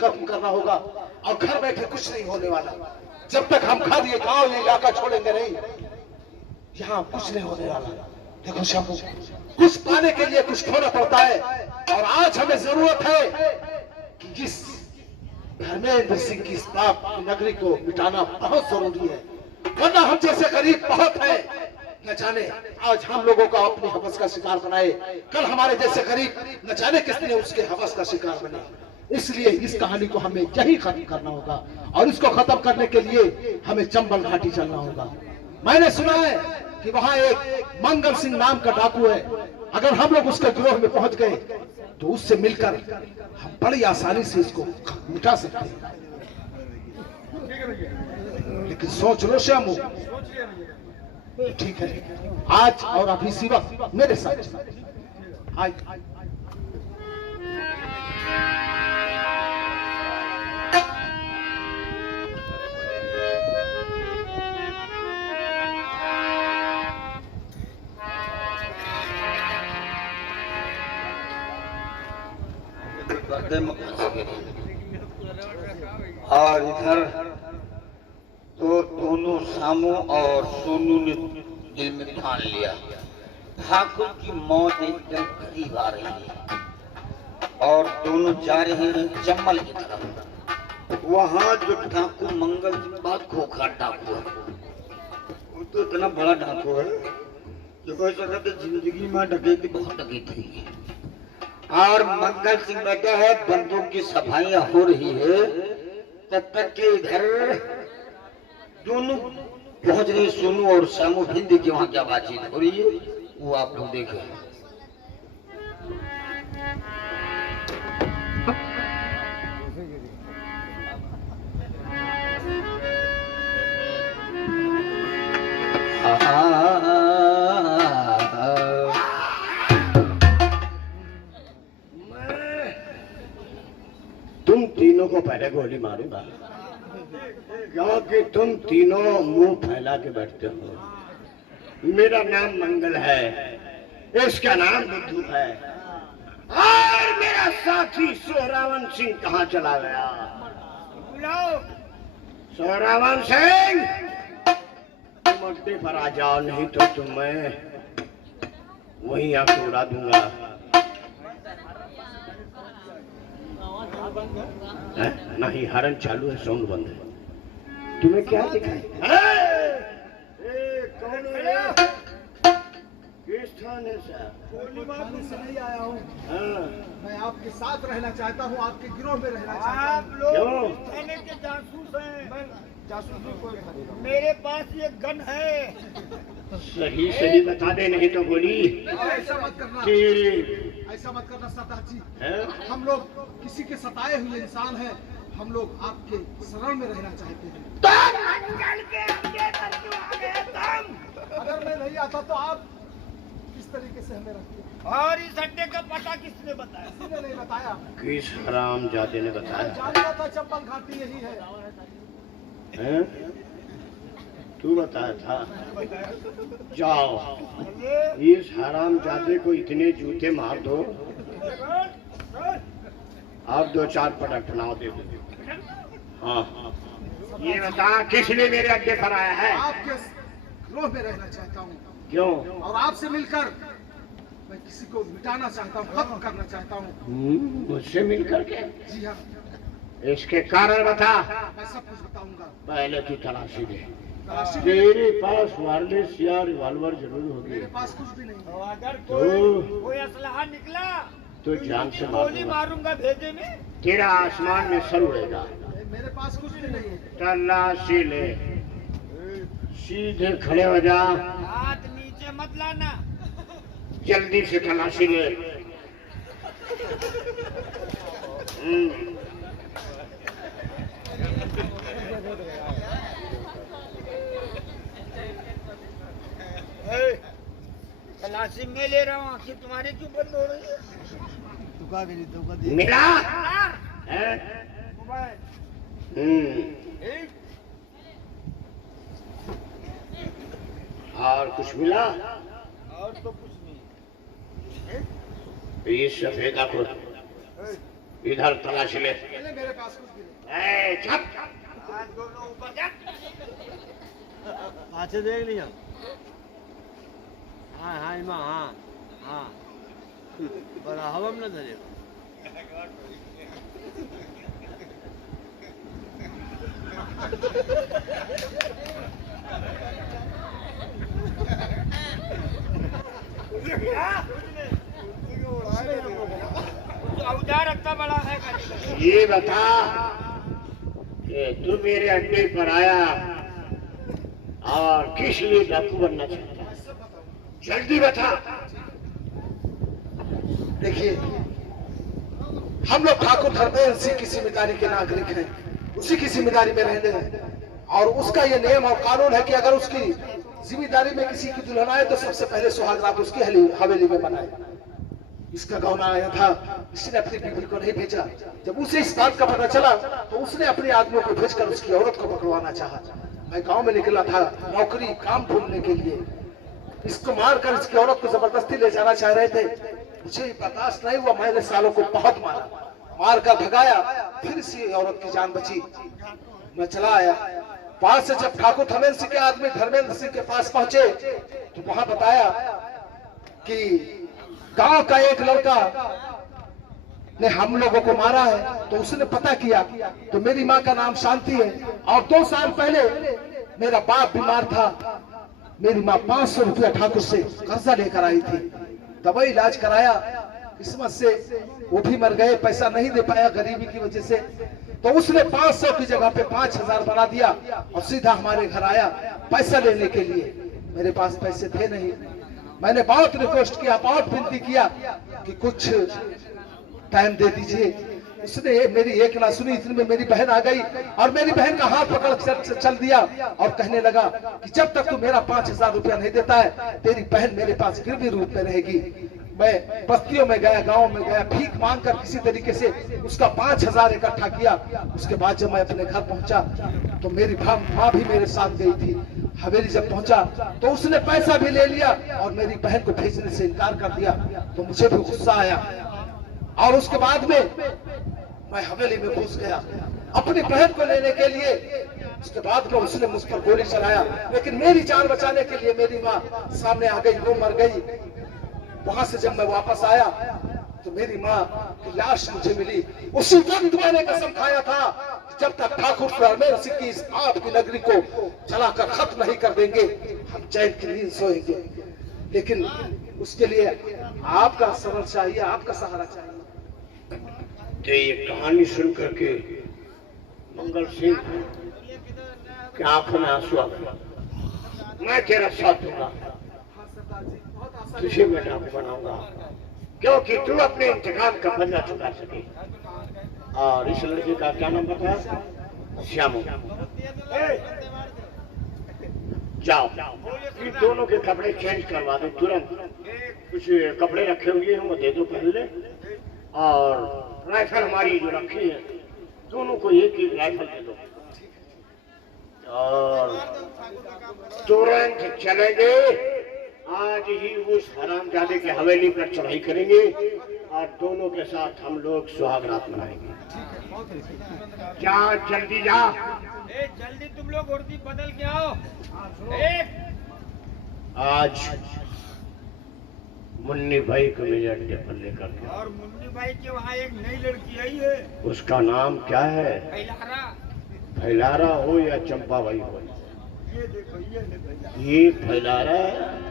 खत्म करना होगा और घर बैठे कुछ नहीं होने वाला। जब तक हम खाद ये गांव ये इलाका छोड़ेंगे नहीं, यहाँ कुछ नहीं होने वाला। देखो शंभू, कुछ पाने के लिए कुछ खोना पड़ता है और आज हमें जरूरत है कि जिस धर्मेंद्र सिंह की इस पाप की नगरी को मिटाना बहुत जरूरी है, वरना हम जैसे गरीब बहुत है, न जाने आज हम लोगों का अपनी हवस का शिकार बनाए, कल हमारे जैसे गरीब न जाने किस दिन उसके हवस का शिकार बने। इसलिए इस कहानी को हमें यही खत्म करना होगा और इसको खत्म करने के लिए हमें चंबल घाटी चलना होगा। मैंने सुना है कि वहां एक मंगल सिंह नाम का डाकू है, अगर हम लोग उसके गिरोह में पहुंच गए तो उससे मिलकर हम बड़ी आसानी से इसको मिटा सकते हैं। लेकिन सोच लो श्यामू, ठीक है, आज और अभी इसी वक्त मेरे साथ आज और इधर तो दोनों सामू और सोनू ने दिल में ठान लिया, ठाकुर की मौत एकदम करीब आ रही है और दोनों जा रहे हैं चंबल की तरफ। वहाँ जो ठाकुर मंगल सिंह बहुत खोखला डाकू है, वो तो इतना बड़ा डाकू है जो कह सकते जिंदगी में डकैती बहुत डकैती हुई है। और मंगल सिंह बैठा है, बंदूक की सफाइयां हो रही है, तब तक के इधर दोनों पहुंच रहे सोनू और श्यामू हिंदी की वहां क्या बातचीत हो रही है वो आप लोग देखें। तुम तीनों को पहले गोली मारूंगा क्योंकि तुम तीनों मुंह फैला के बैठते हो। मेरा नाम मंगल है, इसका नाम बुद्धू है, और मेरा साथी सोहरावन सिंह कहाँ चला गया? बुलाओ सोहरावन सिंह, तुम अड्डे पर आ जाओ, नहीं तो तुम्हें वहीं आके उड़ा दूंगा। नहीं, हरन चालू है, साउंड बंद है। तुम्हें क्या दिखाई? कौन है? किस थाने से? थाने से नहीं आया हूँ, हाँ। मैं आपके साथ रहना चाहता हूँ, आपके गिरोह में रहना चाहता हूँ। आप लोग क्यों? थाने के जासूस हैं। जासूस भी कोई खरीदा। मेरे पास ये गन है। सही सही बता दे, नहीं तो गोली। ऐसा मत करना, तेरी ऐसा मत करना सरदार जी। है? हम लोग किसी के सताए हुए इंसान हैं, हम लोग आपके शरण में रहना चाहते हैं। मंगल के अड्डे पर क्यों आ गए तुम? अगर मैं नहीं आता तो आप किस तरीके से हमें रखते? और इस अड्डे का पता किसने बताया? किसी ने नहीं बताया। किस हरामजादे ने बताया? जानता था चंबल घाटी यही है। हैं? तू बताया था? जाओ, इस हरामजादे को इतने जूते मार दो और 2-4 पटक नाव दे दो। हाँ, ये बता किसने मेरे अड्डे पर आया है? आपके गिरोह में रहना चाहता हूँ क्यों? और आपसे मिलकर मैं किसी को मिटाना चाहता हूँ, खत्म करना चाहता हूँ। मुझसे मिलकर के? जी हाँ, इसके कारण बता। मैं सब कुछ बताऊंगा। पहले की तलाशी दे। तलाशी में तेरे पास वायरलेस या रिवॉल्वर जरूर मेरे होगी। पास कुछ भी नहीं है। तो अगर तो कोई असलहा निकला तो जान से गोली मारूंगा। मारूंगा भेजे में। तेरा आसमान में सर उड़ेगा। मेरे पास कुछ भी नहीं है। तलाशी ले, सीधे खड़े हो जा, हाथ नीचे मत लाना। जल्दी से तलाशी ले। तलाशी में ले रहा हूँ, आखिर तुम्हारी क्यों बंद हो रही है? मिला है? और कुछ मिला? और तो कुछ नहीं। इस सफेदा को इधर तलाश ले। मेरे पास कुछ भी नहीं। ए, चुप। आज दोनों ऊपर जा। पाछे देख लिया। हाँ हाँ इमा हाँ हाँ बड़ा हवा में न धरे। उधार रखता बड़ा है ये बता कि तू मेरे अड्डे पर आया और किस लिए डाकू बनना चाहता है? जल्दी बता। देखिए, हम लोग ठाकुर धर्मेंद्र सिंह की जिम्मेदारी के नागरिक हैं, उसी की जिम्मेदारी में रहने हैं। और उसका ये नियम और कानून है कि अगर उसकी जिम्मेदारी में किसी की दुल्हन आए तो सबसे पहले सुहाग रात उसकी हवेली में बनाए। इसका गौना आया था, इसने अपनी बीवी को नहीं भेजा। जब उसे इस बात का पता चला तो उसने अपने आदमियों को भेजकर उसकी औरत को पकड़वाना चाहा। मैं गांव में निकला था नौकरी काम ढूंढने के लिए, इसको मारकर इसकी औरत को जबरदस्ती ले जाना चाह रहे थे। मुझे बर्दाश्त नहीं हुआ, मैंने सालों को बहुत मारकर भगाया, फिर इसी औरत की जान बची। मैं चला आया पास से, जब ठाकुर धर्मेंद्र सिंह के आदमी धर्मेंद्र सिंह के पास पहुंचे तो वहां बताया कि गांव का एक लड़का ने हम लोगों को मारा है। तो उसने पता किया तो मेरी माँ का नाम शांति है, और 2 साल पहले मेरा बाप बीमार था। मेरी माँ 500 रुपया ठाकुर से कर्जा लेकर आई थी, दवाई इलाज कराया, किस्मत से वो भी मर गए, पैसा नहीं दे पाया गरीबी की वजह से। तो उसने 500 की जगह पे 5000 बना दिया और सीधा हमारे घर आया पैसा लेने के लिए। मेरे पास पैसे थे नहीं, मैंने बहुत रिक्वेस्ट किया, बहुत विनती किया कि कुछ टाइम दे दीजिए। उसने मेरी एक ना सुनी, इतने में मेरी बहन आ गई और मेरी बहन का हाथ पकड़ चल दिया और कहने लगा कि जब तक तू मेरा 5000 रुपया नहीं देता है तेरी बहन मेरे पास गिरवी रूप में रहेगी। मैं बस्तियों में गया, गांव में गया, भीख मांगकर किसी तरीके से उसका 5000 इकट्ठा किया। उसके बाद जब मैं अपने घर पहुंचा तो मेरी माँ भी मेरे साथ गई थी। हवेली जब पहुंचा तो उसने पैसा भी ले लिया और मेरी बहन को भेजने से इनकार कर दिया। तो मुझे भी गुस्सा आया और उसके बाद में मैं हवेली में घुस गया अपनी बहन को लेने के लिए। उसके बाद में उसने मुझ पर गोली चलाया, लेकिन मेरी जान बचाने के लिए मेरी माँ सामने आ गई, वो मर गई। वहां से जब मैं वापस आया तो मेरी माँ की लाश मुझे मिली। उसी वक्त मैंने कसम खाया था जब तक ठाकुर धर्मेंद्र सिंह की इस पाप की नगरी को चलाकर खत्म नहीं कर देंगे हम चैन की नींद सोएंगे। लेकिन उसके लिए आपका समझ चाहिए, आपका सहारा चाहिए। तो ये कहानी सुन करके मंगल सिंह की आंखों में आंसू आ गए। मैं तेरा साथ दूंगा, तुझे मैं डाकू बनाऊंगा, क्योंकि तू अपने इंतकाम का बदला चुका सके। और इस लड़के का क्या नाम बताया? श्यामू। जाओ इन दोनों के कपड़े चेंज करवा दो तुरंत। कुछ कपड़े रखे हुए हैं वो दे दो पहले, और राइफल हमारी जो रखी है दोनों को एक ही राइफल दे दो और तुरंत चलेंगे। आज ही उस हरामजादे के हवेली पर चढ़ाई करेंगे और दोनों के साथ हम लोग सुहाग रात मनाएंगे। जा जल्दी जा। जल्दी तुम लोग वर्दी बदल के आओ। आज मुन्नी भाई को मेरे अड्डे पर लेकर के। और मुन्नी भाई के वहाँ एक नई लड़की आई है, उसका नाम क्या है? फैलारा। फैलारा हो या चंपा भाई हो? ये देखो ये फैलारा है।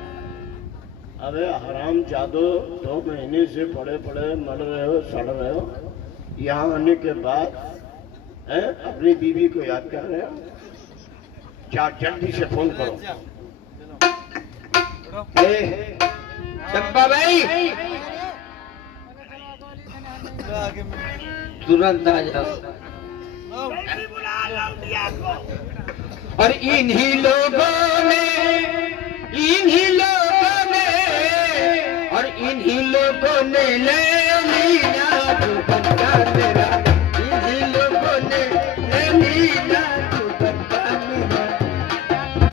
अबे हराम जादो 2 महीने से पड़े पड़े मर रहे हो, सड़ रहे हो, यहाँ आने के बाद अपनी बीवी को याद कर रहे हो? जा जल्दी से फोन करो। चंपा भाई तुरंत आ जाओ। बुला लौटिया को। और इन्हीं लोगों ने और इन्हीं लोगों ने ले लिया